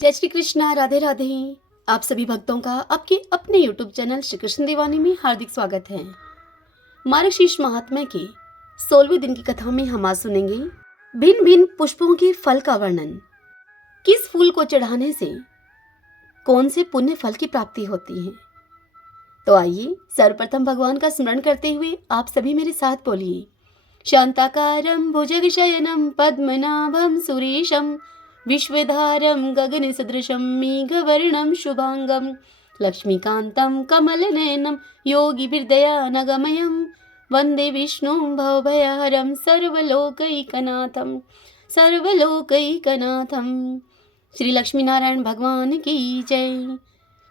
जय श्री कृष्णा, राधे राधे। आप सभी भक्तों का आपके अपने YouTube चैनल श्री कृष्ण दीवानी में हार्दिक स्वागत है। मार्गशीर्ष महात्म्य के 16वें दिन की कथा में हम आज सुनेंगे भिन्न भिन्न पुष्पों के फल का वर्णन। किस फूल को चढ़ाने से कौन से पुण्य फल की प्राप्ति होती है। तो आइए सर्वप्रथम भगवान का स्मरण करते हुए आप सभी मेरे साथ बोलिए। शांताकारं भुजगशयनं पद्मनाभं सुरेशं विश्वधारं गगनसदृशं मेघवर्णं शुभांगं लक्ष्मीकान्तं कमलनयनं योगिभिर्दयानगमयं वन्दे विष्णुं भवभयहरं सर्वलोकैकनाथं। श्री लक्ष्मी नारायण भगवान की जय।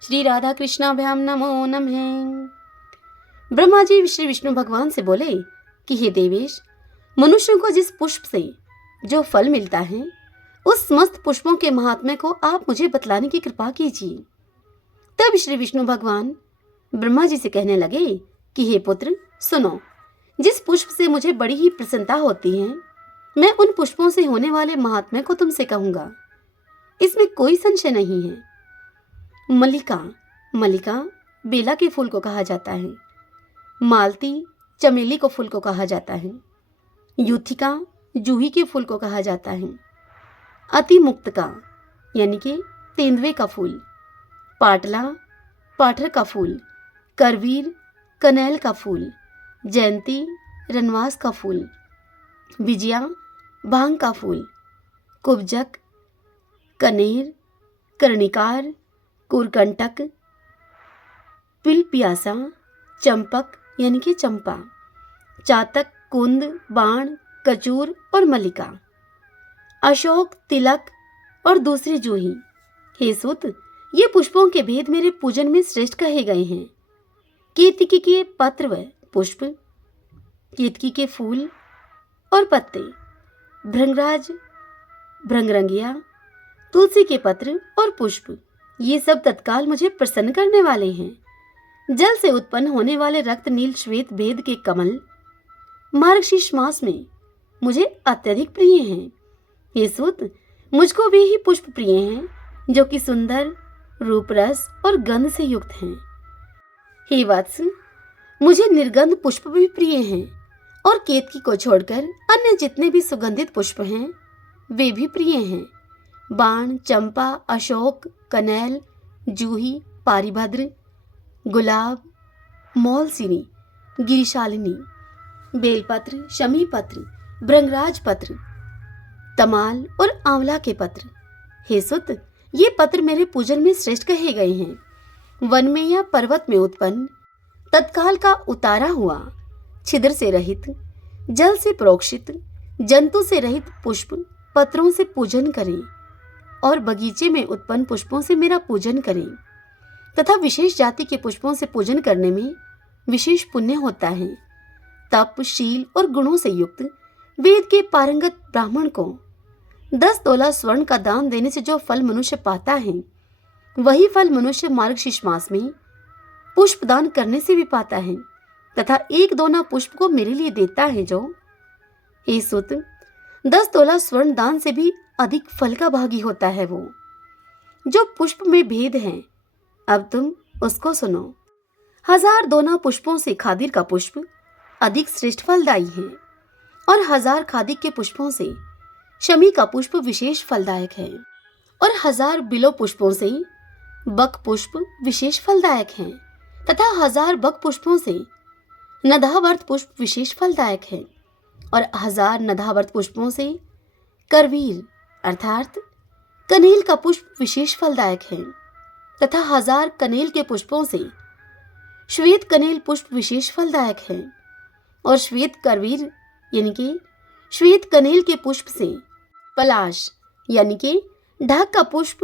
श्री राधा कृष्णाभ्याम नमो नमः। ब्रह्मा जी श्री विष्णु भगवान से बोले कि हे देवेश, मनुष्यों को जिस पुष्प से जो फल मिलता है उस समस्त पुष्पों के महात्म्य को आप मुझे बतलाने की कृपा कीजिए। तब श्री विष्णु भगवान ब्रह्मा जी से कहने लगे कि हे पुत्र सुनो, जिस पुष्प से मुझे बड़ी ही प्रसन्नता होती है मैं उन पुष्पों से होने वाले महात्म्य को तुमसे कहूंगा, इसमें कोई संशय नहीं है। मल्लिका बेला के फूल को कहा जाता है। मालती चमेली को फूल को कहा जाता है। यूथिका जूही के फूल को कहा जाता है। अतिमुक्तका यानी कि तेंदुए का फूल। पाटला पाठर का फूल। करवीर कनेल का फूल। जयंती रनवास का फूल। विजया भांग का फूल। कुब्जक कनेर कर्णिकार कुरकंटक पिलपियासा चंपक यानी कि चंपा। चातक कुंद बाण कचूर और मल्लिका। अशोक तिलक और दूसरी जूही। हे सुत, ये पुष्पों के भेद मेरे पूजन में श्रेष्ठ कहे गए हैं। केतकी के पत्र व पुष्प, केतकी के फूल और पत्ते, भृंगराज भृंगरंगिया, तुलसी के पत्र और पुष्प, ये सब तत्काल मुझे प्रसन्न करने वाले हैं। जल से उत्पन्न होने वाले रक्त नील श्वेत भेद के कमल मार्गशीर्ष मास में मुझे अत्यधिक प्रिय हैं। हे सुत, मुझको वे ही पुष्प प्रिय हैं जो कि सुंदर रूप रस और गंध से युक्त हैं। हे वत्स, मुझे निर्गंध पुष्प भी प्रिय हैं और केतकी को छोड़कर अन्य जितने भी सुगंधित पुष्प हैं वे भी प्रिय हैं। बाण चंपा अशोक कनेल जूही पारिभद्र गुलाब मौलसिनी गिरिशालिनी बेलपत्र शमीपत्र भृंगराज पत्र तमाल और आंवला के पत्र। हे सुत, ये पत्र मेरे पूजन में श्रेष्ठ कहे गए हैं। वन में या पर्वत में उत्पन्न तत्काल का उतारा हुआ छिद्र से रहित जल से प्रोक्षित जंतु से रहित पुष्प पत्रों से पूजन करें और बगीचे में उत्पन्न पुष्पों से मेरा पूजन करें तथा विशेष जाति के पुष्पों से पूजन करने में विशेष पुण्य होता है। तप शील और गुणों से युक्त वेद के पारंगत ब्राह्मण को 10 तोला स्वर्ण का दान देने से जो फल मनुष्य पाता है वही फल मनुष्य मार्गशीर्ष मास में पुष्प दान करने से भी पाता है तथा 1 दोना पुष्प को मेरे लिए देता है। जो हे सुत, 10 तोला स्वर्ण दान से भी अधिक फल का भागी होता है वो जो पुष्प में भेद है। अब तुम उसको सुनो। 1000 दोना पुष्पों से खादिर का पुष्प अधिक श्रेष्ठ फलदायी है और 1000 खादिक के पुष्पों से शमी का पुष्प विशेष फलदायक है और 1000 बिलो पुष्पों से बक पुष्प विशेष फलदायक है तथा 1000 बक पुष्पों से नदावर्त पुष्प विशेष फलदायक है और 1000 नदावर्त पुष्पों से करवीर अर्थात कनेल का पुष्प विशेष फलदायक है तथा 1000 कनेल के पुष्पों से श्वेत कनेल पुष्प विशेष फलदायक है और श्वेत करवीर यानी कि श्वेत कनेल के पुष्प से पलाश यानी कि ढाक का पुष्प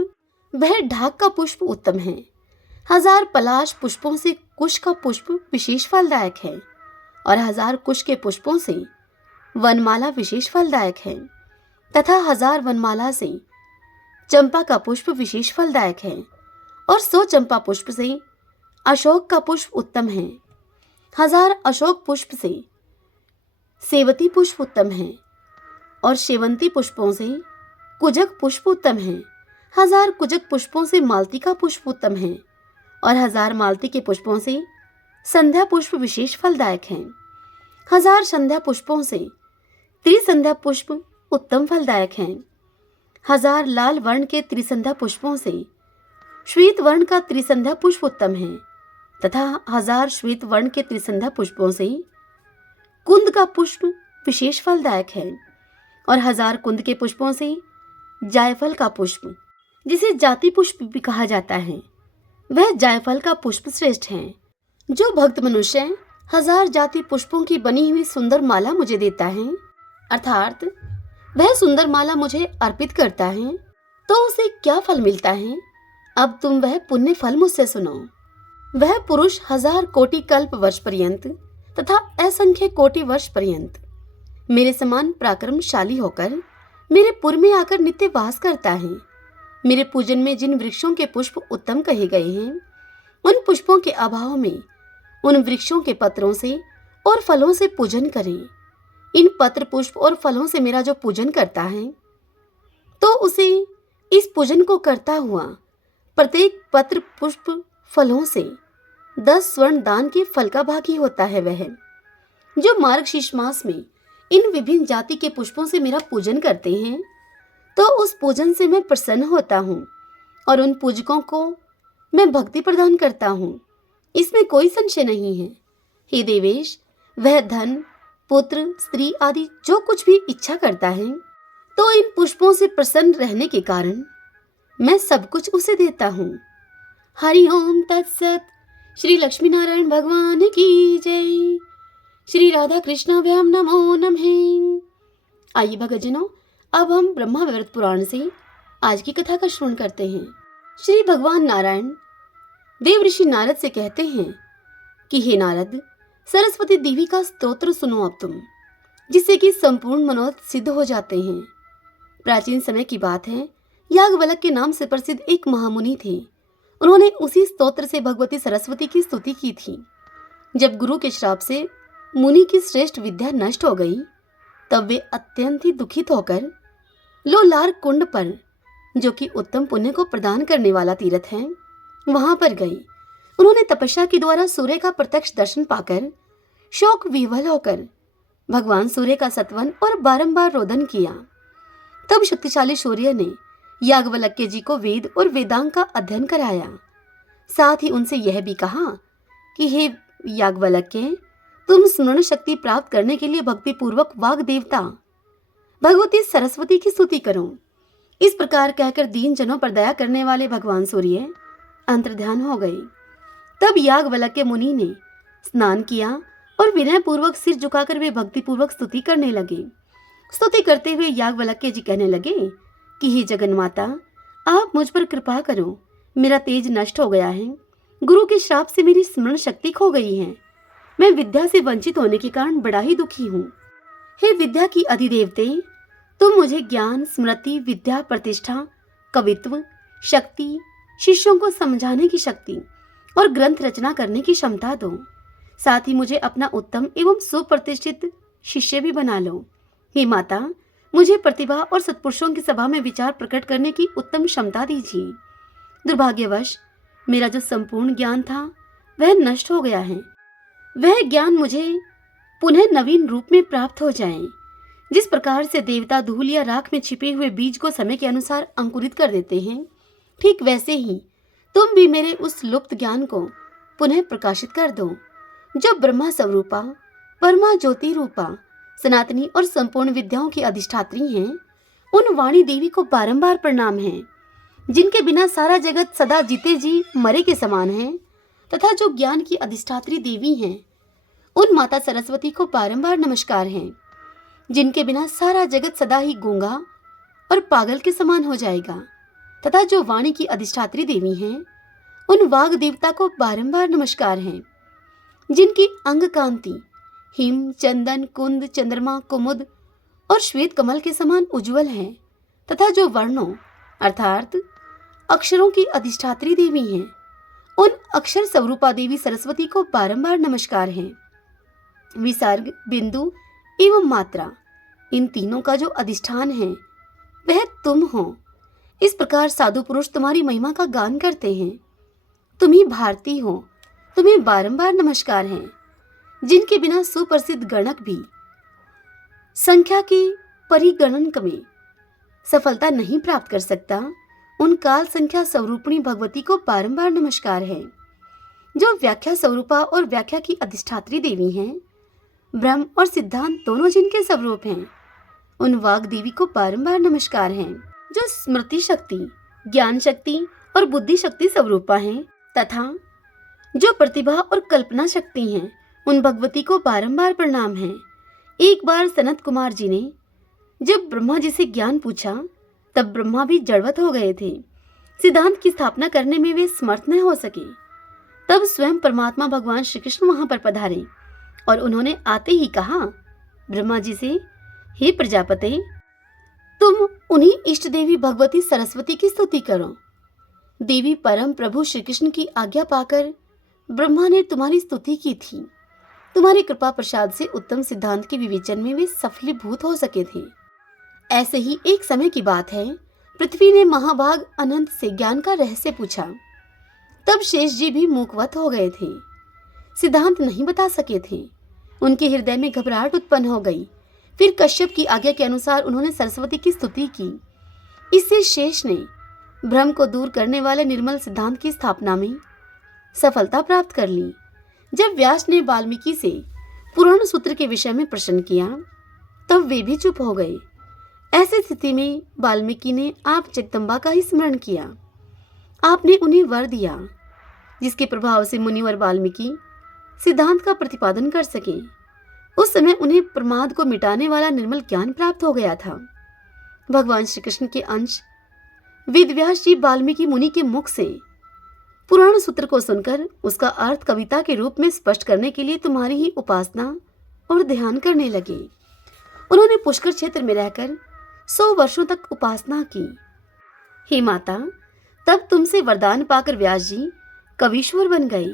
वह ढाक का पुष्प उत्तम है। 1000 पलाश पुष्पों से कुश का पुष्प विशेष फलदायक है और 1000 कुश के पुष्पों से वनमाला विशेष फलदायक है तथा 1000 वनमाला से चंपा का पुष्प विशेष फलदायक है और 100 चंपा पुष्प से अशोक का पुष्प उत्तम है। 1000 अशोक पुष्प से सेवती पुष्प उत्तम है और शेवंती पुष्पों से कुजक पुष्प उत्तम है। 1000 कुजक पुष्पों से मालती का पुष्प उत्तम है और 1000 मालती के पुष्पों से संध्या पुष्प विशेष फलदायक हैं। 1000 संध्या पुष्पों से त्रिसंध्या पुष्प उत्तम फलदायक हैं। 1000 लाल वर्ण के त्रिसंध्या पुष्पों से श्वेत वर्ण का त्रिसंध्या पुष्प उत्तम है तथा 1000 श्वेत वर्ण के त्रिसंध्या पुष्पों से कुंद का पुष्प विशेष फलदायक है और 1000 कुंद के पुष्पों से जायफल का पुष्प, जिसे जाति पुष्प भी कहा जाता है, वह जायफल का पुष्प श्रेष्ठ है। जो भक्त मनुष्य 1000 जाति पुष्पों की बनी हुई सुंदर माला मुझे देता है, अर्थात वह सुंदर माला मुझे अर्पित करता है, तो उसे क्या फल मिलता है? अब तुम वह पुण्य फल मुझसे सुनो। वह पुरुष 1000 कोटि कल्प वर्ष पर्यंत तथा असंख्य कोटि वर्ष पर्यंत मेरे समान पराक्रमशाली होकर मेरे पुर में आकर नित्य वास करता है। मेरे पूजन में जिन वृक्षों के पुष्प उत्तम कहे गए हैं, उन पुष्पों के अभाव में उन वृक्षों के पत्रों से और फलों से पूजन करें। इन पत्र पुष्प और फलों से मेरा जो पूजन करता है, तो उसे इस पूजन को करता हुआ प्रत्येक पत्र पुष्प फलों से 10 स्वर्ण दान के फल का भागी होता है। वह जो मार्गशीर्ष मास में इन विभिन्न जाति के पुष्पों से मेरा पूजन करते हैं, तो उस पूजन से मैं प्रसन्न होता हूँ और उन पूजकों को मैं भक्ति प्रदान करता हूँ, इसमें कोई संशय नहीं है। हे देवेश, वह धन, पुत्र, स्त्री आदि जो कुछ भी इच्छा करता है, तो इन पुष्पों से प्रसन्न रहने के कारण मैं सब कुछ उसे देता हूँ। हरि ओम तत्सत। श्री लक्ष्मी नारायण भगवान की जय। श्री राधा कृष्णाभ्याम नमो नमः। आइए भक्तजनों, अब हम ब्रह्मा वैवर्त पुराण से आज की कथा का श्रवण करते हैं। श्री भगवान नारायण देव ऋषि नारद से कहते हैं कि हे नारद, सरस्वती देवी का स्तोत्र सुनो अब तुम, जिससे कि संपूर्ण मनोरथ सिद्ध हो जाते हैं। प्राचीन समय की बात है, याज्ञवल्क्य के नाम से प्रसिद्ध एक महामुनि थे। उन्होंने उसी स्तोत्र से भगवती सरस्वती की स्तुति की थी। जब गुरु के श्राप से मुनि की श्रेष्ठ विद्या नष्ट हो गई, तब वे अत्यंत ही दुखित होकर लोलार कुंड पर, जो कि उत्तम पुण्य को प्रदान करने वाला तीर्थ है, वहां पर गई। उन्होंने तपस्या के द्वारा सूर्य का प्रत्यक्ष दर्शन पाकर शोक विह्वल होकर भगवान सूर्य का सत्वन और बारंबार रोदन किया। तब शक्तिशाली सूर्य ने याज्ञवल्क्य जी को वेद और वेदांग का अध्ययन कराया। साथ ही उनसे यह भी कहा कि हे याज्ञवल्क्य, तुम स्मरण शक्ति प्राप्त करने के लिए भक्ति पूर्वक वाग देवता भगवती सरस्वती की स्तुति करो। इस प्रकार कहकर दीन जनों पर दया करने वाले भगवान सूर्य अंतर्ध्यान हो गए। तब याज्ञवल्क्य मुनि ने स्नान किया और विनय पूर्वक सिर झुकाकर वे भक्ति पूर्वक स्तुति करने लगे। स्तुति करते हुए याज्ञवल्क्य जी कहने लगे कि हे जगन्माता, आप मुझ पर कृपा करो, मेरा तेज नष्ट हो गया है। गुरु के श्राप से मेरी स्मरण शक्ति खो गई है। मैं विद्या से वंचित होने के कारण बड़ा ही दुखी हूँ। हे विद्या की अधिदेवते, तुम मुझे ज्ञान, स्मृति, विद्या, प्रतिष्ठा, कवित्व, शक्ति, शिष्यों को समझाने की शक्ति और ग्रंथ रचना करने की क्षमता दो। साथ ही मुझे अपना उत्तम एवं सुप्रतिष्ठित शिष्य भी बना लो। हे माता, मुझे प्रतिभा और सत्पुरुषों की सभा में विचार प्रकट करने की उत्तम क्षमता दीजिए। दुर्भाग्यवश मेरा जो संपूर्ण ज्ञान था वह नष्ट हो गया है। वह ज्ञान मुझे पुनः नवीन रूप में प्राप्त हो जाए। जिस प्रकार से देवता धूल या राख में छिपे हुए बीज को समय के अनुसार अंकुरित कर देते हैं, ठीक वैसे ही तुम भी मेरे उस लुप्त ज्ञान को पुनः प्रकाशित कर दो। जो ब्रह्मा स्वरूपा, परमा ज्योति रूपा, सनातनी और संपूर्ण विद्याओं की अधिष्ठात्री हैं, उन वाणी देवी को बारंबार प्रणाम है, जिनके बिना सारा जगत सदा जीते जी मरे के समान है। तथा जो ज्ञान की अधिष्ठात्री देवी हैं, उन माता सरस्वती को बारंबार नमस्कार है, जिनके बिना सारा जगत सदा ही गूंगा और पागल के समान हो जाएगा। तथा जो वाणी की अधिष्ठात्री देवी हैं, उन वाग देवता को बारंबार नमस्कार है, जिनकी अंग कांति हिम, चंदन, कुंद, चंद्रमा, कुमुद और श्वेत कमल के समान उज्जवल है। तथा जो वर्णों अर्थात अक्षरों की अधिष्ठात्री देवी हैं, उन अक्षर स्वरूपा देवी सरस्वती को बारंबार नमस्कार है। विसर्ग, बिंदु एवं मात्रा, इन तीनों का जो अधिष्ठान है वह तुम हो। इस प्रकार साधु पुरुष तुम्हारी महिमा का गान करते हैं। तुम ही भारती हो, तुम्हें बारंबार नमस्कार है। जिनके बिना सुप्रसिद्ध गणक भी संख्या के परिगणन में सफलता नहीं प्राप्त कर सकता, उन काल संख्या स्वरूपिणी भगवती को बारंबार नमस्कार है। जो व्याख्या स्वरूपा और व्याख्या की अधिष्ठात्री देवी हैं, ब्रह्म और सिद्धांत दोनों जिनके स्वरूप हैं, उन वाग देवी को बारंबार नमस्कार है। जो स्मृति शक्ति, ज्ञान शक्ति और बुद्धि शक्ति स्वरूपा हैं तथा जो प्रतिभा और कल्पना शक्ति हैं, उन भगवती को बारंबार प्रणाम है। एक बार सनत कुमार जी ने जब ब्रह्मा जी से ज्ञान पूछा, तब ब्रह्मा भी जड़वत हो गए थे। सिद्धांत की स्थापना करने में वे समर्थ न हो सके। तब स्वयं परमात्मा भगवान श्री कृष्ण वहां पर पधारे और उन्होंने आते ही कहा ब्रह्मा जी से, हे प्रजापते, तुम उन्हीं इष्ट देवी भगवती सरस्वती की स्तुति करो। देवी परम प्रभु श्री कृष्ण की आज्ञा पाकर ब्रह्मा ने तुम्हारी स्तुति की थी। तुम्हारी कृपा प्रसाद से उत्तम सिद्धांत के विवेचन में वे सफलीभूत हो सके थे। ऐसे ही एक समय की बात है, पृथ्वी ने महाभाग अनंत से ज्ञान का रहस्य पूछा। तब शेष जी भी मूकवत हो गए थे, सिद्धांत नहीं बता सके थे। उनके हृदय में घबराहट उत्पन्न हो गई। फिर कश्यप की आज्ञा के अनुसार उन्होंने सरस्वती की स्तुति की। इससे शेष ने भ्रम को दूर करने वाले निर्मल सिद्धांत की स्थापना में सफलता प्राप्त कर ली। जब व्यास ने वाल्मीकि से पुराण सूत्र के विषय में प्रश्न किया, तब वे भी चुप हो गए। ऐसी स्थिति में वाल्मीकि ने आप जगदम्बा का ही स्मरण किया। आपने उन्हें वर दिया, जिसके प्रभाव से मुनिवर वाल्मीकि सिद्धांत का प्रतिपादन कर सके। उस समय उन्हें प्रमाद को मिटाने वाला निर्मल ज्ञान प्राप्त हो गया था। भगवान श्री कृष्ण के अंश वेदव्यास जी वाल्मीकि मुनि के मुख से पुराण सूत्र को सुनकर उसका अर्थ कविता के रूप में स्पष्ट करने के लिए तुम्हारी ही उपासना और ध्यान करने लगे। उन्होंने पुष्कर क्षेत्र में रहकर 100 वर्षों तक उपासना की। हे माता, तब तुमसे वरदान पाकर व्यास जी कवीश्वर बन गए।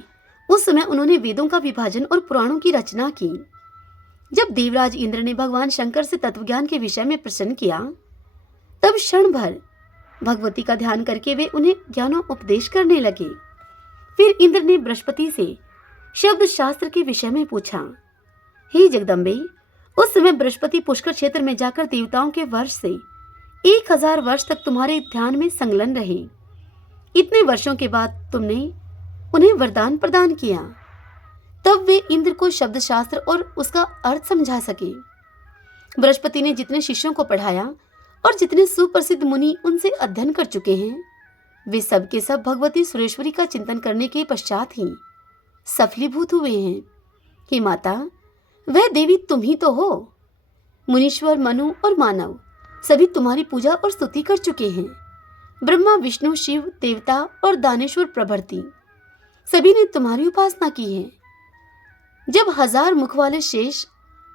उस समय उन्होंने वेदों का विभाजन और पुराणों की रचना की। जब देवराज इंद्र ने भगवान शंकर से तत्वज्ञान के विषय में प्रश्न किया, तब क्षण भर भगवती का ध्यान करके वे उन्हें ज्ञानो उपदेश करने लगे। फिर इंद्र ने बृहस्पति से शब्द शास्त्र के विषय में पूछा। हे जगदम्बे, उस समय बृहस्पति पुष्कर क्षेत्र में जाकर देवताओं के वर्ष से 1000 वर्ष तक तुम्हारे ध्यान में संलग्न रहे। इतने वर्षों के बाद तुमने उन्हें वरदान प्रदान किया। तब वे इंद्र को शब्द शास्त्र और उसका अर्थ समझा सके। बृहस्पति ने जितने शिष्यों को पढ़ाया और जितने सुप्रसिद्ध मुनि उनसे अध्ययन कर चुके हैं, वे सब के सब भगवती सुरेश्वरी का चिंतन करने के पश्चात ही सफलीभूत हुए हैं। हे माता, वह देवी तुम ही तो हो। मुनीश्वर, मनु और मानव सभी तुम्हारी पूजा और स्तुति कर चुके हैं। ब्रह्मा, विष्णु, शिव, देवता और दानेश्वर प्रभृति सभी ने तुम्हारी उपासना की है। जब 1000 मुख वाले शेष,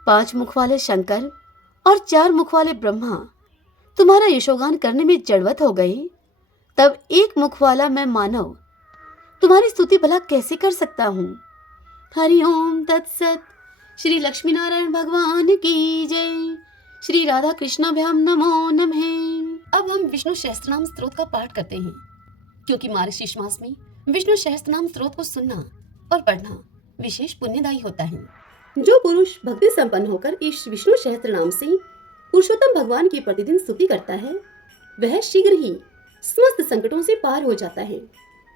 5 मुख वाले शंकर और 4 मुख वाले ब्रह्मा तुम्हारा यशोगान करने में जड़वत हो गए, तब 1 मुख वाला मैं मानव तुम्हारी स्तुति भला कैसे कर सकता हूँ। हरि ओम तत्सत। श्री लक्ष्मी नारायण भगवान की जय। श्री राधा कृष्णाभ्याम नमो नमः। अब हम विष्णु सहस्त्रनाम स्तोत्र का पाठ करते हैं, क्योंकि मार्गशीर्ष मास में विष्णु सहस्त्रनाम स्तोत्र को सुनना और पढ़ना विशेष पुण्यदायी होता है। जो पुरुष भक्ति संपन्न होकर इस विष्णु सहस्त्रनाम से पुरुषोत्तम भगवान की प्रतिदिन स्तुति करता है, वह शीघ्र ही समस्त संकटों से पार हो जाता है।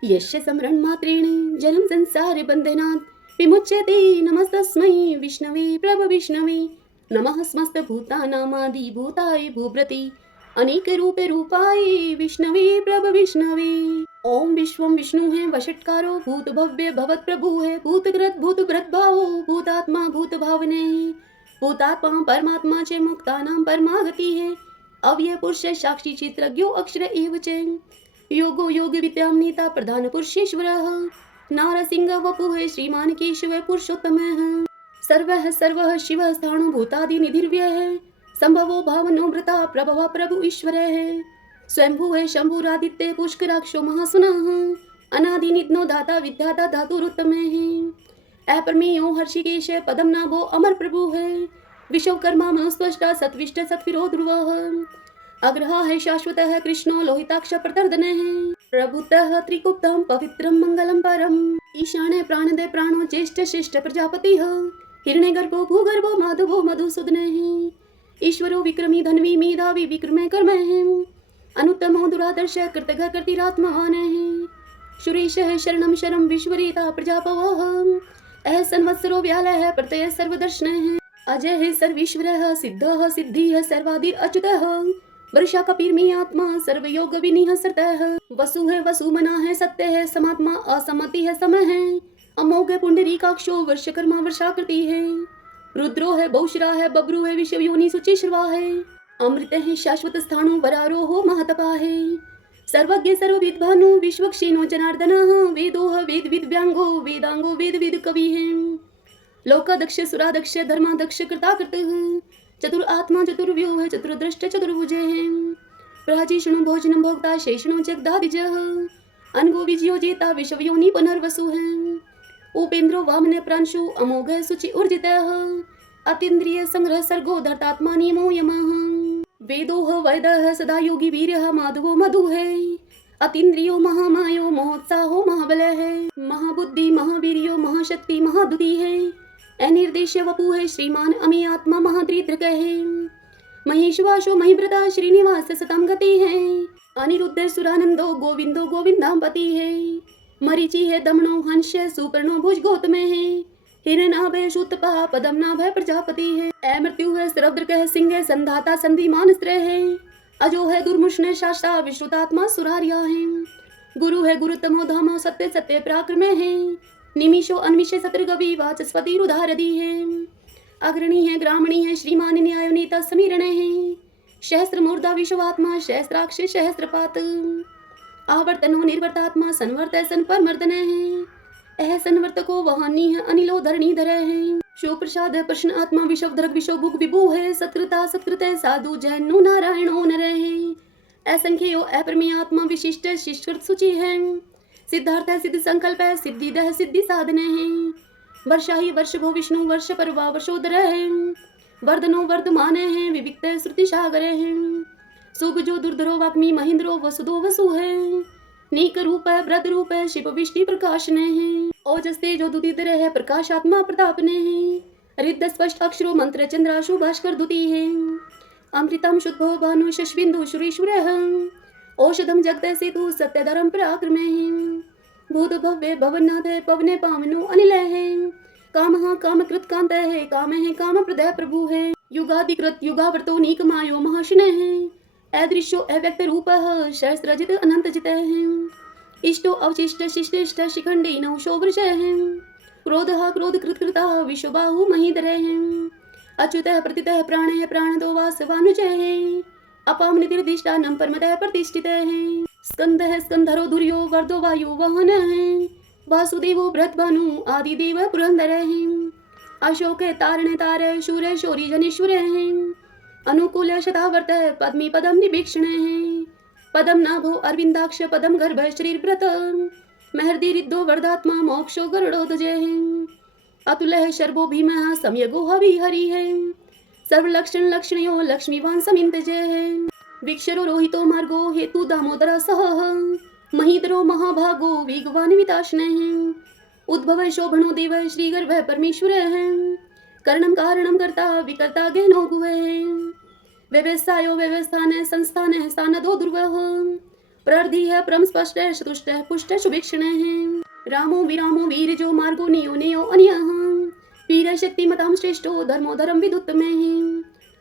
यस्य स्मरण मात्रेण जन्म संसार बंधनात् विमुच्यते। नमस्तस्मै विष्णवे प्रभ विष्णवे। नमः समस्त भूतानामादि भूताय भूभृते अनेक रूपे रूपाय विष्णवे प्रभ विष्णवे। ओम विश्वम विष्णु है वषट्कारो भूत भव्य भवत प्रभु है भूतकृत भूत भृतभावो भूतात्मा भूत भावने भूतात्मा परमात्मा च मुक्तानां परमागति है। अव्यय पुरुष साक्षी चित्रज्ञो अक्षर एव च योगो योग विद्याम नेता प्रधान पुरुषेश्वरः नारसिंह वपुः श्रीमान केशव पुरुषोत्तमः सर्वः सर्वः शिवः स्थाणु भूतादि निधिर्व्यः संभवो भावनो भृता प्रभव प्रभु ईश्वरः स्वयंभू है शंभुरादित्य पुष्कराक्षो महासुनः अनादि नित्नो दाता विद्याता धातुरुत्तम है। अपरमेयो हर्षिकेश पदम नाभो अमर प्रभु है। विश्वकर्मा मनुस्पष्टा सत्विष्ट सत्विरो ध्रुवः अग्रह है शाश्वतः कृष्णो लोहिताक्ष प्रतर्दने प्रभुतः त्रिकुप्तम पवित्रम मंगलम परम ईशाने प्राणदे प्राणो ज्येष्ठ श्रेष्ठ प्रजापतिः हिरण्यगर्भो भूगर्भो माधवो मधुसूदने ईश्वरो विक्रमी धन्वी मेधावी विक्रमे कर्मे अनुत्तमो दुरादर्श कृतघ कृतिरात्मवाने सुरेश है शरणम शरम विश्वरेता प्रजापवः अह संवत्सरो व्यालः प्रत्यय सर्वदर्शन है अजय है सर्वेश्वर सिद्ध सिद्धि सर्वादिर अच्युतः वर्षा कपीर्मी आत्मा सर्वयोग विनिह सरतः वसु है वसुमना है सत्य है समात्मा असमति है समय है अमोघ पुंडरीकाक्षो वर्षकर्मा वर्षाकृति है रुद्रो है बहुश्रा है बब्रू है विश्व योनि सुचि श्रवा है अमृत है शाश्वत स्थाणु वरारोहो महतपा है सर्वज्ञ सर्वविद्वानो विश्वक्षेनो जनार्दनः वेदोह वेद विद्व्यांगो वेदांगो वेद विद कवि है लोकादक्ष सुरादक्ष धर्मादक्ष कृताकृतः चतुर आत्मा चतुर्व्यूह है चतुर्दृष्ट चतुर्भुजे है प्राजीष्णु भोजनं भोक्ता शेषणो जगदादिजः अनगो विजयो जेता विश्वयोनि पुनर्वसु है उपेन्द्रो वामने प्रांशु अमोघ सुचि ऊर्जितः अतीन्द्रिय संग्रह सर्गो धर्तात्मा नियमो यमः वेदोह वैदः सदा योगी वीर्यः माधवो मधु है अतीन्द्रियो महामायो महोत्साहो महाबल है महाबुद्धि महावीर्यो महाशक्ति महादुति है अनिर्देश्य वपु है श्रीमान अमी आत्मा महाद्रिद्रक है महेश्वासो महिव्रता श्रीनिवास सतम गति है अनिरुद्ध सुरानंदो गोविंदो गोविंदापति है मरीचि है दमनो हंस सुपर्णो भुज गौतम है हिरनाभय शूतपा पदमनाभय प्रजापति है अमृत्यु है सरद्रक है सिंह है संधाता संधिमान स्त्र है अजो है दुर्मुष्ण शास्ता विश्रुतात्मा सुरार्या है गुरु है गुरुतमो धामो सत्य सत्य पराक्रम है निमिषो अन्विष सत्रगवि वाचस्पति रुधारदी है अग्रणी है ग्रामणी है श्रीमान न्याय नेता समीरण है सहस्त्र मूर्धा विश्वात्मा सहस्राक्ष सहस्त्रपात आवर्तनो निर्वर्तात्मा संवर्त सन पर मर्दन है अह संवर्तको वहानी है अनिलो धरणी धर है शिव प्रसाद प्रश्न आत्मा विश्व धर्ग विश्व भुग विभु है सत्कृता सत्कृत साधु जैनो नारायणो नर है असंख्यो अप्रमेय आत्मा विशिष्ट शिष्कृत सूचि है सिद्धार्थ है सिद्ध संकल्प है सिद्धिदह सिद्धि साधन है वर्षा ही वर्ष भो विष्णु वर्ष परवा वर्षोदर है वर्धनो वर्धमान है विविक्त श्रुति सागर है सुगजो दुर्धरो वाग्मी महेंद्रो वसुदो वसु है नीक रूप है व्रत रूप है शिव विष्णु प्रकाशन है ओजस तेजो दुदितर है प्रकाशात्मा प्रताप ने है रिद्ध स्पष्ट अक्षरो मंत्र चंद्राशु भास्कर दुति है अमृतम शुद्धो भानु शशबिंदु सुरेश्वर है औषधम जगत सेतु सत्य धर्म पराक्रम है भूत भव्य भवनाथ है पवने पावनो अनिल है काम कामकृत कांत है काम प्रदय प्रभु है युगाधिकृत युगावर्तो नीक मायो महाशन है अदृश्यो अव्यक्त रूप सहस्रजित अनंत जित है इष्टो अवशिष्ट शिष्टिष्ट शिखंडी नौशो वृष है क्रोध क्रोध कृतकृता विश्वबाहु महीधर है अच्युत प्रतित प्राण प्राणदो वासवानुज है अपाम निर्दिष्टा नम परमतः प्रतिष्ठित है स्कंद है स्कंधरो धुर्यो वर्दो वायु वाहन है वासुदेवो भ्रतभानु आदिदेव पुरंदर है अशोक तारण तार शूर शौरी जनेश्वर है अनुकूल शतावर्त पद्मी पदम निभीक्षण है पदम नाभो अरविंदाक्ष पदम गर्भ शरीर व्रत महर्दि रिद्धो वर्धात्मा मोक्षो गरुड़ो ध्वज है अतुल है शर्भो भीम सम्यगो हवि हरि है सर्व लक्षण लक्षणयो लक्ष्मीवान समिंत जय है विक्षरो रोहितो मार्गो हेतु दामोदर सह महीधरो महाभागो वेगवान विताशन है उद्भव शोभनो देव श्री गर्भ परमेश्वर है कर्णम कारणम कर्ता विकर्ता गहनो गुह है व्यवस्थायो व्यवस्थान संस्थान है स्थानदो दुर्वह प्रर्धि है परम स्पष्ट चतुष्ट पुष्ट सुभिक्षण है रामो विरामो वीरजो मार्गो नियो नियो अन्यः वीर शक्ति मताम श्रेष्ठो धर्मो धर्म विदुत्तम है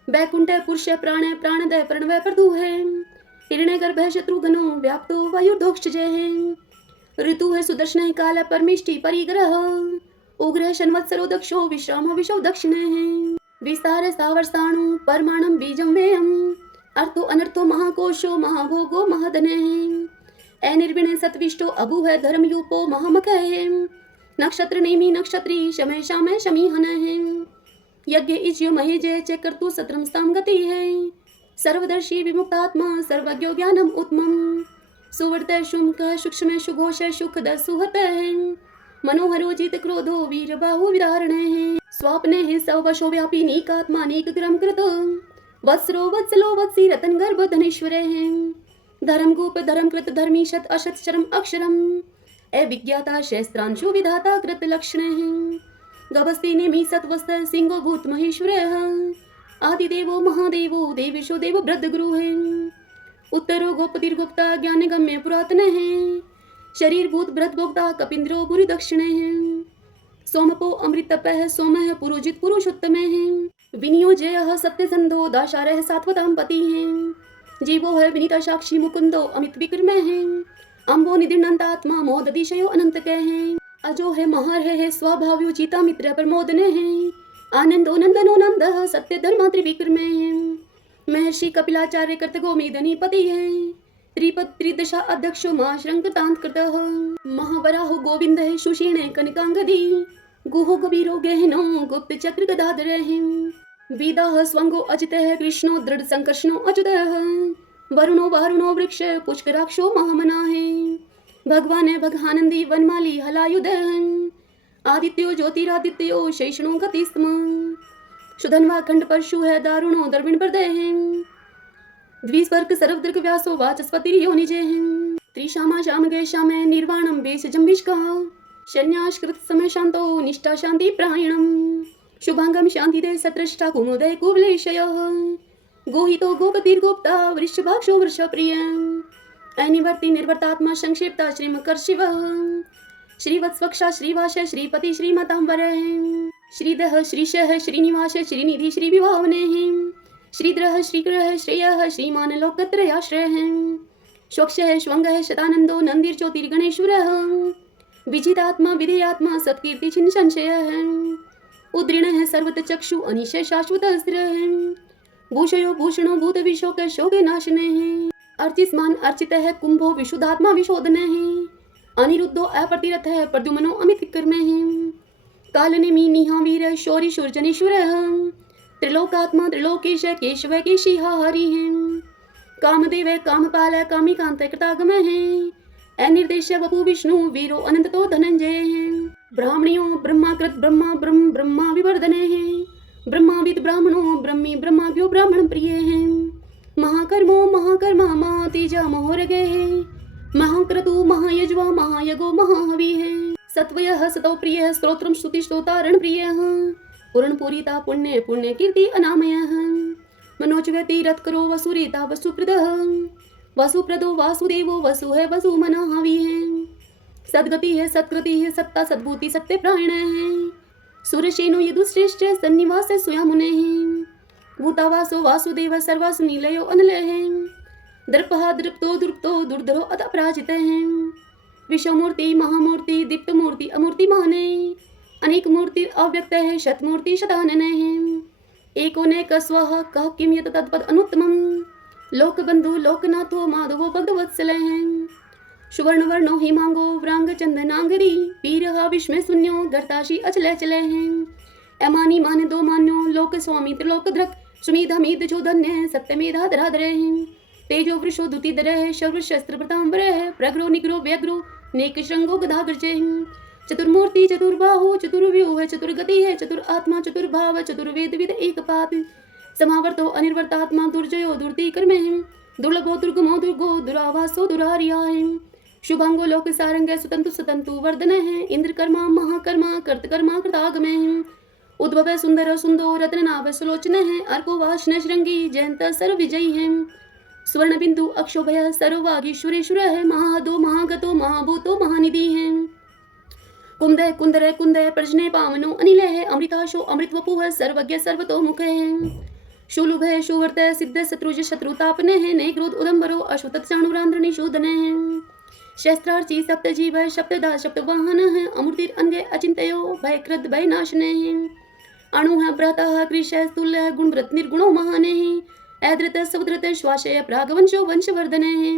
वैकुंठ पुरुष प्राण प्राणदय प्रणव प्रदु है हिरण्य गर्भ शत्रुघ्नो व्याप्तो वायुर्धोक्ष जय है ऋतु है सुदर्शन काल परमिष्टि परिग्रह उग्र शन्वत्सरो दक्षो विश्राम विशो दक्षिण है विस्तार स्थावरस्थाणु परमाणम बीजम व्ययम अर्थो अनर्थो महाकोशो महाभोगो महाधन है अनिर्विण सत्विष्टो अभु है धर्मयूपो महामख है नक्षत्र नेमी नक्षत्री शमय शामय शमीहन है यज्ञ इज्य महेजय चक्रतु सत्रम स्तम गति है सर्वदर्शी विमुक्तात्मा सर्वज्ञो ज्ञानम उत्तमम सुवर्त शुंक सूक्ष्म सुघोष सुखद सुहत है मनोहरो जित क्रोधो वीर बाहु विदारण है स्वाप्ने है सवशो व्यापी नीकात्मा नीक क्रम कृत वत्सरो वत्सलो वत्सी रतन गर्भ धनेश्वर है। धर्म गोप धर्म कृत धर्मी शत अशत शरम अक्षरम अविज्ञाता शस्त्रांशु विधाता कृत लक्षण है। गभस्ति नेमि सत्वस्त सिंहो भूत महेश्वर आदिदेवो महादेवो देवेशो देव वृद्ध गुरु है। उत्तरो गोपतिर्गुप्ता ज्ञान गम्य पुरातन है। शरीर भूत भ्रत भोक्ता कपिंद्रो बुरी दक्षिण है। सोमपो अमृत तपः सोमः पुरोजित पुरुषोत्तम है। विनियोजय सत्य संधो दाशारह सात्वताम पति है। जीवो है विनीता साक्षी मुकुंदो अमित विक्रम है। अम्बो निधिर्नंतात्मा मोद दिशयो अनंत कह है। अजो है महार है स्वभाव्यो जीता मित्र प्रमोदन है। आनंदो नंदनो नंद सत्य धर्मा त्रिविक्रम है। महर्षि कपिलाचार्य कर्त गोमेदनी पति है। त्रिपद त्रिदशा अध्यक्षो माश्रंकृतांत कृतः। महावराहो गोविंद है सुषीणे कनकांगदी। गुहो गभीरो गहनो गुप्त चक्र गदाधर है। वेदाः स्वंगो अजितः कृष्णो दृढ़ संकर्षणो अच्युतः। वरुणो वारुणो वृक्ष पुष्कराक्षो महामना है। भगवान है भगानंदी वनमाली हलायुध। आदित्यो ज्योतिरादित्यो शैषणो गति स्म। सुधन्वा खंड परशु है दारुणो द्रविण प्रदय है। द्विस्वर्ग सर्वदृग व्यासो वाचस्पति योनिजे है। त्रिशामा श्याम गए श्याम निर्वाणम बेस जम्बिष्का। शन्याश्कृत समय शांतो निष्ठा शांति प्रायणम। शुभांगम शांति दे सत्रष्टा कुमोदय कुवलेशय। गोहितो गोपतिर्गोप्ता वृषभाक्षो वृषप्रिय। अनिवर्ति निर्वर्तात्मा संक्षिप्ता श्रीमकर शिव। श्रीवत्स्वक्षा श्रीवास श्रीपति श्रीमतांबर श्रीदह श्रीशः श्रीनिवास श्रीनिधि श्रीविभावने श्रीद्रह श्रीग्रह श्रेयः श्रीमान लोकत्रयाश्रय स्वक्षः श्वंगः शतानंदो नंदिर ज्योतिर्गणेश्वरः। विजितात्मा विधेयात्मा सत्कीर्ति छिन्न संशयः। उद्रीणः सर्वत चक्षु अनिशय शाश्वत स्थिरः। भूषयो भूषणो भूत विशोक शोक नाशनः। अर्चिस्मान अर्चितः कुंभो विशुद्धात्मा विशोधनः। अनिरुद्धो अप्रतिरथः प्रद्युम्नो अमित कर्मः। कालनेमि निहा वीर शौरि शूरजनेश्वरः। त्रिलोकात्मा त्रिलोकेश केशव केशिहा हरिः। कामदेव कामपाल कामिकांत कृतागमः। अनिर्देश वपु विष्णु वीरो अनंतो धनंजय। ब्राह्मणियो ब्रह्माकृत ब्रह्मा ब्रह्म ब्रह्मा विवर्धनः। ब्रह्माविद ब्राह्मणो ब्रह्मी ब्रह्माभ्यो ब्राह्मण प्रिय है। महाकर्मो महाकर्मा महातेजा महोरगे है। महाक्रतु महायज्वा महायगो महाहवि है। सत्वयः सतो प्रियः स्तोत्रम स्तुति स्तोतारण प्रियः। पूर्ण पूरिता पुण्य पुण्य कीर्ति अनामयः। मनोजवती रथ करो वसुरीता वसुप्रदः। वसुप्रदो वासुदेवो वसु है वसु मनाहवि है। सद्गति है सत्कृति है सत्ता सद्भूति सत्य प्राण है। सुरसेनो यदुश्रेष्ठ सन्निवास स्वयमुने। भूतावासो वासुदेव सर्वासु नीलयो अनलय। दर्पहा दृप्तो दुर्प्तो दुर्धरो अतपराजित है। विश्वमूर्ति महामूर्ति दीप्त मूर्ति अमूर्ति माने। अनेक मूर्ति अव्यक्त है शतमूर्ति शतानन है। एकोनेक स्वः कह किम यत तत्पद अनुत्तमम। लोकबंधु लोकनाथो माधवो भक्तवत्सल है। सुवर्ण वर्णो हिमांगो व्रांग चंदनांगरी। पीरहा विस्मय शून्यो गर्ताशी अचल चले हैं। अमानी मान दो मान्यो लोक स्वामी त्रिलोक धृक। सुमीध हमीद जो धन्य सत्यमेधा धराधर है। तेजो वृषो दुतिधर है शौर्य शस्त्र प्रतांबर है। प्रग्रो निग्रो व्यग्रो नेक श्रृंगो गदाग्रज है। चतुर्मूर्ति चतुर्बाहु चतुर्व्यूह चतुर्गति है। चतुर आत्मा चतुर्भाव चतुर्वेद विद एक पात। समावर्तो अनिर्वर्तात्मा दुर्जयो दुर्ति कर्म है। दुर्लभो दुर्गमो दुर्गो दुरावासो दुरारिया है। शुभांगो लोक सारंग सुतंतु सुतंतु वर्धन है। इंद्रकर्मा महाकर्मा कर्तकर्मा कृतागम है। उद्भव सुंदर सुंदो रत्ननाभ सुलोचन है। अर्को वाष्ण श्रृंगी जयंत सर्व विजयी है। स्वर्ण बिंदु अक्षोभय सर्ववागीश्वरेश्वर है। महादो महागतो महाभूतो महानिधि है। कुंदय कुंदर कुंदय प्रजने पावनो अनिल है। अमृताशो अमृत वपु है सर्वज्ञ सर्वतो मुख है। शूलुभ है सुवर्त सिद्ध शत्रुज शत्रुतापन है। नय क्रोध उदम्बरो अश्वत चाणुरांध्र निशोधन है। शस्त्रार्ची सप्त जीव है सप्तदा सप्त वाहन है। अमूर्तिर अंगे अचिंतयो भयकृत भय नाशन है। अणु है भ्राता कृष स्तुल्य है गुणव्रत निर्गुणो महान है। ऐद्रत सवद्रत श्वासय प्रागवंशो वंशवर्धन है।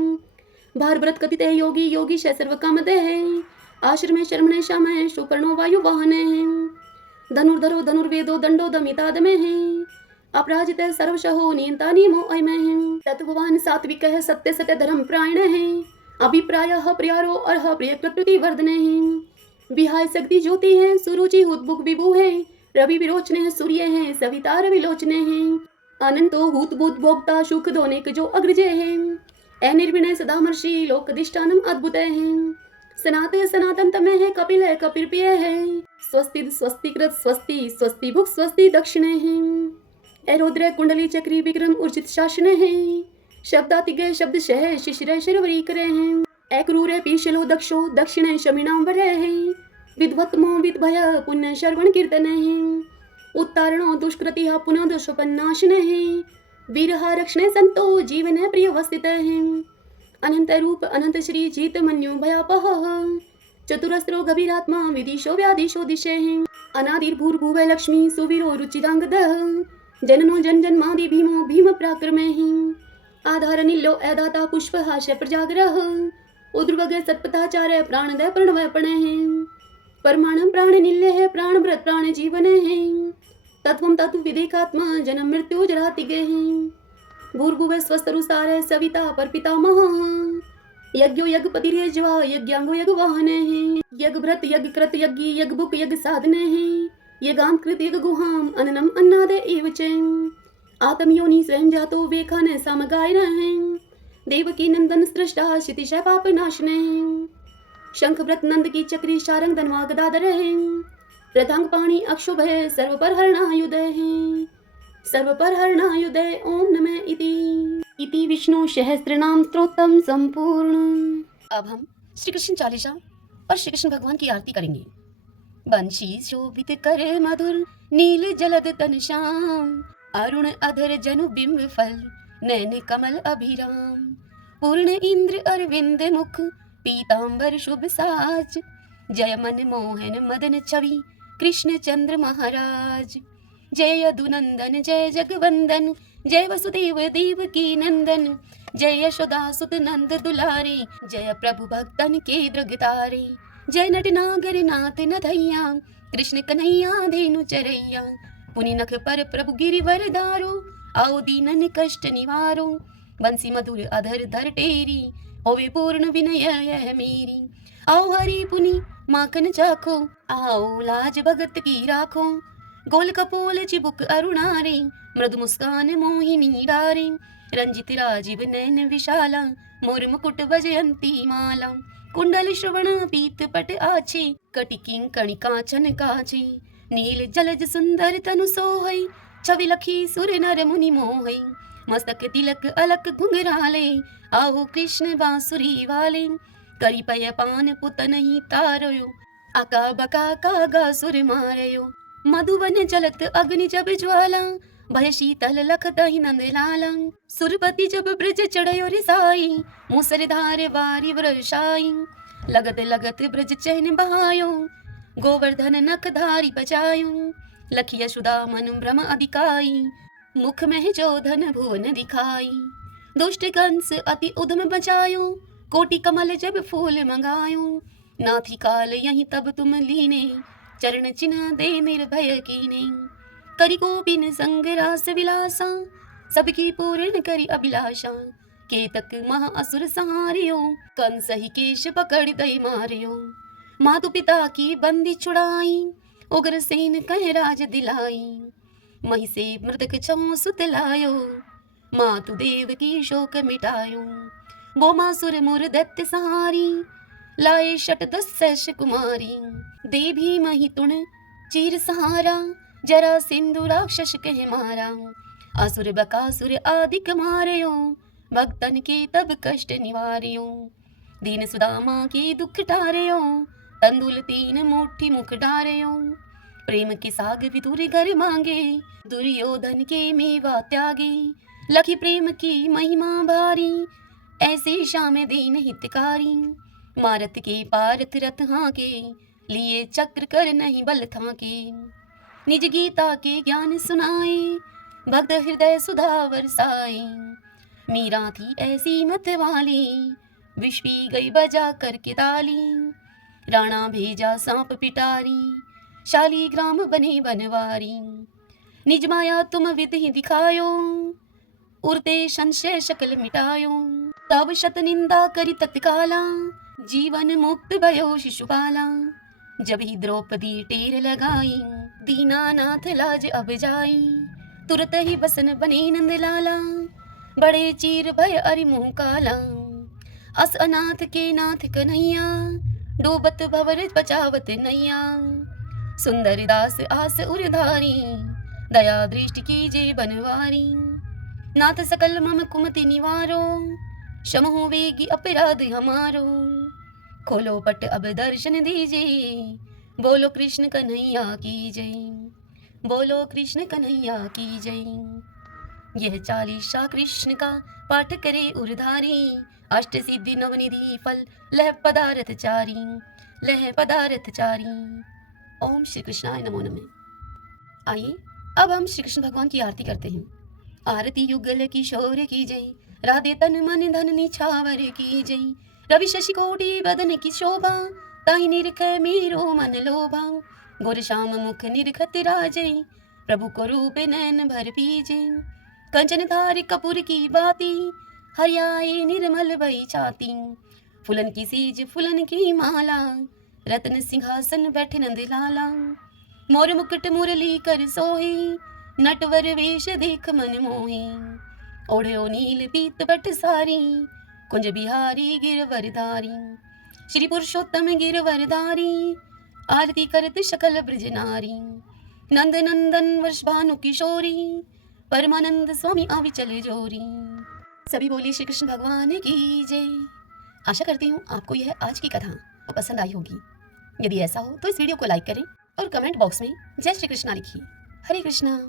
भारव्रत कथित है योगी योगी शय सर्व कामद है। आश्रम शर्मण श्याम है सुपर्णो वायु वाहन है। धनुर्धरो धनुर्वेदो दंडो दमितादम है। अपराजित सर्वशहो नियंता नियमो अयम है। तत्ववान सात्विक है सत्य सत्य धर्म प्रायण है। अभिप्राय प्रियारो अर्ह प्रिय प्रकृति वर्धन है। विहाय शक्ति ज्योति है। सुरुचि उद्भुक विभु है। रवि विरोचने है सूर्य है। सविता रविलोचने है। अनंतो हूत भूत भोक्ता सुख दोनेक जो अग्रजय है। निर्विणय सदामर्षि लोकदिष्टानम अद्भुत है। सनातन तमें है कपिल है कपिर्प्रिय है। स्वस्ति स्वस्तिकृत स्वस्ति स्वस्ति भुक स्वस्ति दक्षिणे है। रुद्र कुंडली चक्री विक्रम उर्जित शासन है। शब्दातिगय शब्द शह शिशिर शिरवरी करे हैं। क्रूर पीशलो दक्षो दक्षिणे शमिनाम वर है। विद्वत्मो विद्भय पुण्य श्रवण कीर्तन है। उत्तारणो दुष्कृति पुनः दोषोपन्नाशन है। वीरहा रक्षणे संतो जीवन प्रिय वस्थित है। अनंत रूप अनंत श्री जीत मन्यो भयापह। चतुरस्त्रो गभीरात्मा विदिशो व्यादिशो दिशे हैं। अनादिर्भूर्भुव लक्ष्मी सुवीरो रुचिरांगदः। जननो जन जन्मादि भीमो भीम पराक्रमे आधार नीलो अदाता पुष्प हास्य प्रजाग्रह। उद्रवग सत्पथाचार्य प्राणदय प्रणवय पणे परमाणु प्राण निल्य है प्राण व्रत प्राण जीवन है। तत्वम तत्व विदेकात्मा जन्म मृत्यु जरातिगे हैं। भूर्भुव स्वस्तरुसार सविता पर पितामह। यज्ञो यज्ञपतिर्यज्वा यज्ञांगो यज्ञ वाहन है। यज्ञ भ्रत यज्ञ कृत यज्ञ यज्ञ बुक यज्ञ साधन है। यज्ञाम कृत यज्ञ गुहाम अन्नम अन्नाद एव च। आत्मयोनि स्वयं जातो वेखान सामगायन है। देवकी नंदन सृष्टा क्षितिश पाप नाशन है। शंख व्रत नंद की चक्री शारंग धनवा गदाधर है। रथांग पाणी अक्षुभ है सर्व पर हरणायुधय है। सर्व पर हरणायुधय ओम नमः इति विष्णु सहस्त्रनाम स्तोत्रम संपूर्ण। अब हम श्री कृष्ण चालीसा और श्री कृष्ण भगवान की आरती करेंगे। बंशी शोभित कर मधुर नील जलद तन श्याम। अरुण अधर जनु बिंब फल नैन कमल अभिराम। पूर्ण इंद्र अरविंद मुख पीतांबर शुभ साज। जय मन मोहन मदन छवि कृष्ण चंद्र महाराज। जय यदुनंदन जय जगवंदन जय वसुदेव देव की नंदन। जय यशोदा सुत नंद दुलारे जय प्रभु भक्तन के दृगतारे। जय नटनागर नाथ नथैया कृष्ण कन्हैया धेनु चरैया। पुनि नख पर प्रभु गिरिवर धारो आओ दीनन कष्ट निवारो। बंसी मधुर अधर धर टेरी होवे पूर्ण विनय यह मेरी। आओ हरि पुनि माखन चाखो आओ लाज भगत की राखो। गोल कपोल चिबुक अरुणारे मृदु मुस्कान मोहिनी डारे। रंजित राजीव नैन विशाला मोर मुकुट वजयंती माला। कुंडल श्रवण पीत पट आछे कटिकिं कणिकाचन काचे। नील जलज सुंदर तनु सोहै छवि लखी सुर नर मुनि मोहै। मस्तक तिलक अलक घुंघराले आओ कृष्ण बांसुरी वाले। करी पय पान पुत नहीं तारयो आका बका कागा सुर मारयो। मधुवन जलत अग्नि जब ज्वाला भय शीतल लखत ही नंद लाला। सुरपति जब ब्रज चढ़यो रिसाई मुसरधार वारी वर्षाई। लगत लगत ब्रज चैन बहायो गोवर्धन नख धारी बजायो। लखी यशोदा मन भ्रम अधिकाई मुख में जो धन भुवन दिखाई। दुष्ट कंस अति उधम बचायो कोटि कमल जब फूल मंगायो। नाथी काल यही तब तुम लीने चरण चिन्ह दे निर्भय कीने। करी गोपिन संग रास विलासा सबकी पूर्ण करी अभिलाषा। केतक महा असुर सहारियो कंस ही केश पकड़ दई मारियो। मातु पिता की बंदी छुड़ाई उग्र सेन कह राज दिलाई। मही से मृतक छौ सुत लायो मातु देव की शोक मिटायो। गोमासुर मुर दैत्य सहारी लाए शट 10 कुमारी। देवी मही तुण चीर सहारा जरा सिंधु राक्षस कह मारा। असुर बकासुर आदिक मारयो भक्तन के तब कष्ट निवार्यो। दीन सुदामा के दुख टारयो तंदुल 3 मुट्ठी मुख डारयो। प्रेम के साग विदुर घर मांगे दुर्योधन के मेवा त्यागे। लखी प्रेम की महिमा भारी ऐसे श्याम दीन हितकारी। मारत के पारथ रथ हाके लिए चक्र कर नहीं बल थाके। निज गीता के ज्ञान सुनाए भक्त हृदय सुधा बरसाए। मीरा थी ऐसी मत वाली विष पी गई बजा करके ताली। राणा भेजा सांप पिटारी शाली ग्राम बने बनवारी। निज माया तुम विधि दिखायो उड़ते संशय शकल मिटायो। तब शत निंदा करी तत्काला जीवन मुक्त भयो शिशुपाला। जब ही द्रौपदी टेर लगाई दीनानाथ लाज अब जाई। तुरत ही बसन बने नंद लाला, बड़े चीर भय अरि मुँह काला। अस अनाथ के नाथ कन्हैया, डूबत भवर बचावत नैया। सुंदर दास आस उरधारी, दया दृष्टि कीजे बनवारी। नाथ सकल मम कुमति निवारो, क्षमहु वेगी अपराध हमारो। खोलो पट अब दर्शन दीजिए, बोलो कृष्ण कन्हैया की जय। बोलो कृष्ण कन्हैया की जय। यह चालीसा कृष्ण का पाठ करे उरधारी, अष्ट सिद्धि नवनिधि फल लह पदारथ चारी, लह पदारथ चारी। ओम श्री कृष्णाय नमो नमः। आइए अब हम श्री कृष्ण भगवान की आरती करते हैं। आरती युगल किशोर की जय, राधे तन मन धन निछावर की जय। रवि शशि कोटि बदन की शोभा, ताहि निरख मेरो मन लोभा। गोर श्याम मुख निरखत राजै, प्रभु को रूप नैन भर पीजे। कंचन धार कपूर की बाती, हरियाए निर्मल भई छाती। फुलन की सीज फुलन की माला, रत्न सिंहासन बैठे नंद लाला। मोर मुकुट मुरली कर सोहे, नटवर वेश देख मन मोहे। ओढ़ो नील पीत बट सारी, कुंज बिहारी गिरवरधारी। श्री पुरुषोत्तम गिरवरधारी, आरती करत सकल ब्रज नारी। नंद नंदन वर्षभानु किशोरी, परमानंद स्वामी अविचल जोरी। सभी बोलिए श्री कृष्ण भगवान की जय। आशा करती हूँ आपको यह आज की कथा पसंद आई होगी। यदि ऐसा हो तो इस वीडियो को लाइक करें और कमेंट बॉक्स में जय श्री कृष्णा लिखिए। हरे कृष्णा।